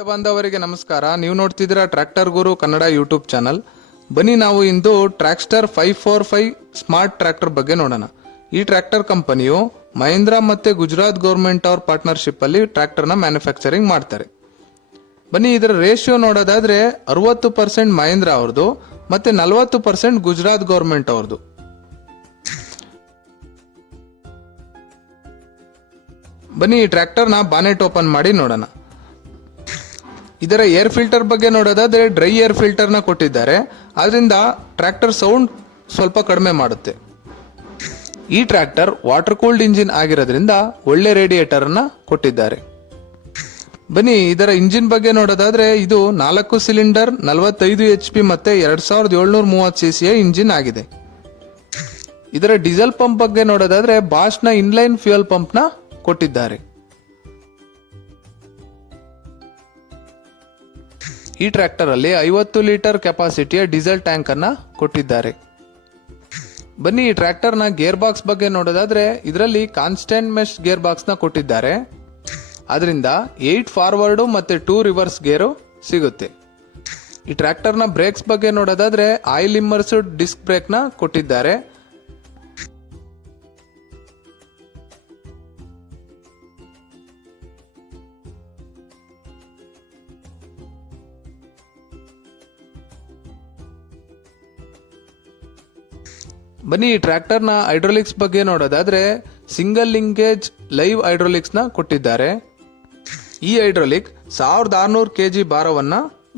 ರೈತ ಬಾಂಧವರಿಗೆ ನಮಸ್ಕಾರ. ನೀವು ನೋಡ್ತಿದ್ದೀರಾ ಟ್ರ್ಯಾಕ್ಟರ್ ಗುರು ಕನ್ನಡ ಯೂಟ್ಯೂಬ್ ಚಾನಲ್. ಬನ್ನಿ ನಾವು ಇಂದು ಟ್ರ್ಯಾಕ್ಸ್ಟರ್ 545 ಸ್ಮಾರ್ಟ್ ಟ್ರ್ಯಾಕ್ಟರ್ ಬಗ್ಗೆ ನೋಡೋಣ. ಈ ಟ್ರ್ಯಾಕ್ಟರ್ ಕಂಪನಿಯು ಮಹೀಂದ್ರಾ ಮತ್ತೆ ಗುಜರಾತ್ ಗೌರ್ಮೆಂಟ್ ಅವ್ರ ಪಾರ್ಟ್ನರ್ಶಿಪ್ ಅಲ್ಲಿ ಟ್ರ್ಯಾಕ್ಟರ್ನ ಮ್ಯಾನುಫ್ಯಾಕ್ಚರಿಂಗ್ ಮಾಡ್ತಾರೆ. ಬನ್ನಿ ಇದರ ರೇಷಿಯೋ ನೋಡೋದಾದ್ರೆ 60% ಮಹೀಂದ್ರಾ ಅವ್ರದ್ದು ಮತ್ತೆ 40% ಗುಜರಾತ್ ಗೌರ್ಮೆಂಟ್ ಅವ್ರದ್ದು. ಬನ್ನಿ ಈ ಟ್ರ್ಯಾಕ್ಟರ್ನ ಬಾನೆಟ್ ಓಪನ್ ಮಾಡಿ ನೋಡೋಣ. ಇದರ ಏರ್ ಫಿಲ್ಟರ್ ಬಗ್ಗೆ ನೋಡೋದಾದ್ರೆ ಡ್ರೈ ಏರ್ ಫಿಲ್ಟರ್ನ ಕೊಟ್ಟಿದ್ದಾರೆ. ಆದ್ರಿಂದ ಟ್ರ್ಯಾಕ್ಟರ್ ಸೌಂಡ್ ಸ್ವಲ್ಪ ಕಡಿಮೆ ಮಾಡುತ್ತೆ. ಈ ಟ್ರ್ಯಾಕ್ಟರ್ ವಾಟರ್ ಕೂಲ್ಡ್ ಇಂಜಿನ್ ಆಗಿರೋದ್ರಿಂದ ಒಳ್ಳೆ ರೇಡಿಯೇಟರ್ನ ಕೊಟ್ಟಿದ್ದಾರೆ. ಬನ್ನಿ ಇದರ ಇಂಜಿನ್ ಬಗ್ಗೆ ನೋಡೋದಾದ್ರೆ ಇದು 4 ಸಿಲಿಂಡರ್ 45 HP ಮತ್ತೆ 2730 cc ಇಂಜಿನ್ ಆಗಿದೆ. ಇದರ ಡೀಸೆಲ್ ಪಂಪ್ ಬಗ್ಗೆ ನೋಡೋದಾದ್ರೆ ಬಾಷ್ ನ ಇನ್ಲೈನ್ ಫ್ಯೂಯಲ್ ಪಂಪ್ ನ ಕೊಟ್ಟಿದ್ದಾರೆ. ಈ ಟ್ರ್ಯಾಕ್ಟರ್ ಅಲ್ಲಿ 50 ಲೀಟರ್ ಕೆಪಾಸಿಟಿಯ ಡೀಸೆಲ್ ಟ್ಯಾಂಕ್ ಅನ್ನ ಕೊಟ್ಟಿದ್ದಾರೆ. ಬನ್ನಿ ಈ ಟ್ರ್ಯಾಕ್ಟರ್ ನ ಗೇರ್ ಬಾಕ್ಸ್ ಬಗ್ಗೆ ನೋಡೋದಾದ್ರೆ ಇದರಲ್ಲಿ ಕಾನ್ಸ್ಟೆಂಟ್ ಮೆಶ್ ಗೇರ್ ಬಾಕ್ಸ್ ನ ಕೊಟ್ಟಿದ್ದಾರೆ. ಅದರಿಂದ 8 ಫಾರ್ವರ್ಡ್ ಮತ್ತೆ 2 ರಿವರ್ಸ್ ಗೇರು ಸಿಗುತ್ತೆ. ಈ ಟ್ರ್ಯಾಕ್ಟರ್ ನ ಬ್ರೇಕ್ಸ್ ಬಗ್ಗೆ ನೋಡೋದಾದ್ರೆ ಆಯಿಲ್ ಇಮ್ಮರ್ಸ್ಡ್ ಡಿಸ್ಕ್ ಬ್ರೇಕ್ ನ ಕೊಟ್ಟಿದ್ದಾರೆ. ಬನ್ನಿ ಈ ಟ್ರ್ಯಾಕ್ಟರ್ ನ ಹೈಡ್ರೋಲಿಕ್ಸ್ ಬಗ್ಗೆ ನೋಡೋದಾದ್ರೆ ಸಿಂಗಲ್ ಲಿಂಕೇಜ್ ಲೈವ್ ಹೈಡ್ರೋಲಿಕ್ಸ್ ನ ಕೊಟ್ಟಿದ್ದಾರೆ. ಈ ಹೈಡ್ರೋಲಿಕ್ 1600 kg ಭಾರವನ್ನ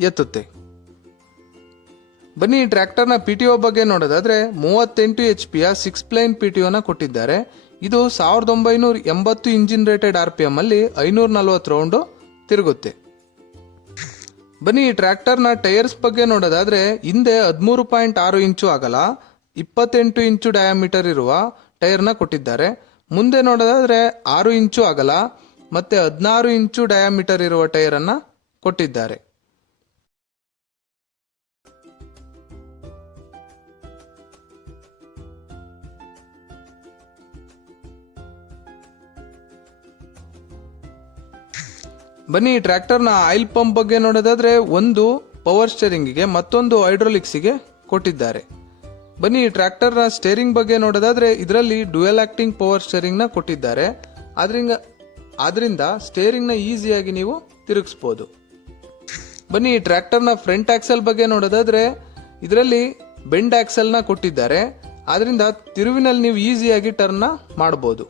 ಎತ್ತುತ್ತೆ. ಬನ್ನಿ ಈ ಟ್ರ್ಯಾಕ್ಟರ್ ನ ಪಿಟಿಒ ಬಗ್ಗೆ ನೋಡೋದಾದ್ರೆ 38 HP 6 ಪ್ಲೈನ್ ಪಿಟಿಒ ನ ಕೊಟ್ಟಿದ್ದಾರೆ. ಇದು 1980 ಇಂಜಿನ್ ರೇಟೆಡ್ RPM ಅಲ್ಲಿ 540 ರೌಂಡ್ ತಿರುಗುತ್ತೆ. ಬನ್ನಿ ಈ ಟ್ರ್ಯಾಕ್ಟರ್ ನ ಟೈರ್ಸ್ ಬಗ್ಗೆ ನೋಡೋದಾದ್ರೆ ಹಿಂದೆ 13.6 ಇಂಚು ಅಗಲ 28 ಇಂಚು ಡಯಾಮೀಟರ್ ಇರುವ ಟೈರ್ ನ ಕೊಟ್ಟಿದ್ದಾರೆ. ಮುಂದೆ ನೋಡೋದಾದ್ರೆ 6 ಇಂಚು ಅಗಲ ಮತ್ತೆ 16 ಇಂಚು ಡಯಾಮೀಟರ್ ಇರುವ ಟೈರ್ ಅನ್ನ ಕೊಟ್ಟಿದ್ದಾರೆ. ಬನ್ನಿ ಈ ಟ್ರ್ಯಾಕ್ಟರ್ ನ ಆಯಿಲ್ ಪಂಪ್ ಬಗ್ಗೆ ನೋಡೋದಾದ್ರೆ ಒಂದು ಪವರ್ ಸ್ಟೇರಿಂಗ್ಗೆ ಮತ್ತೊಂದು ಹೈಡ್ರೋಲಿಕ್ಸ್ಗೆ ಕೊಟ್ಟಿದ್ದಾರೆ. ಬನ್ನಿ ಈ ಟ್ರ್ಯಾಕ್ಟರ್ ನ ಸ್ಟೇರಿಂಗ್ ಬಗ್ಗೆ ನೋಡೋದಾದ್ರೆ ಇದರಲ್ಲಿ ಡ್ಯುಯಲ್ ಆಕ್ಟಿಂಗ್ ಪವರ್ ಸ್ಟೇರಿಂಗ್ ನ ಕೊಟ್ಟಿದ್ದಾರೆ. ಆದ್ರಿಂದ ಸ್ಟೇರಿಂಗ್ ನ ಈಸಿಯಾಗಿ ನೀವು ತಿರುಗಿಸಬಹುದು. ಬನ್ನಿ ಈ ಟ್ರ್ಯಾಕ್ಟರ್ ನ ಫ್ರಂಟ್ ಆಕ್ಸೆಲ್ ಬಗ್ಗೆ ನೋಡೋದಾದ್ರೆ ಇದರಲ್ಲಿ ಬೆಂಡ್ ಆಕ್ಸೆಲ್ ನ ಕೊಟ್ಟಿದ್ದಾರೆ. ಆದ್ರಿಂದ ತಿರುವಿನಲ್ಲಿ ನೀವು ಈಸಿಯಾಗಿ ಟರ್ನ್ ಮಾಡಬಹುದು.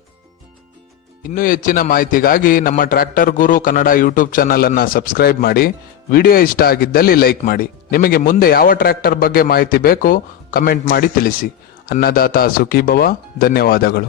ಇನ್ನೂ ಹೆಚ್ಚಿನ ಮಾಹಿತಿಗಾಗಿ ನಮ್ಮ ಟ್ರ್ಯಾಕ್ಟರ್ ಗುರು ಕನ್ನಡ ಯೂಟ್ಯೂಬ್ ಚಾನಲ್ ಅನ್ನ ಸಬ್ಸ್ಕ್ರೈಬ್ ಮಾಡಿ. ವಿಡಿಯೋ ಇಷ್ಟ ಆಗಿದ್ದಲ್ಲಿ ಲೈಕ್ ಮಾಡಿ. ನಿಮಗೆ ಮುಂದೆ ಯಾವ ಟ್ರ್ಯಾಕ್ಟರ್ ಬಗ್ಗೆ ಮಾಹಿತಿ ಬೇಕು ಕಮೆಂಟ್ ಮಾಡಿ ತಿಳಿಸಿ. ಅನ್ನದಾತ ಸುಖೀಭವ. ಧನ್ಯವಾದಗಳು.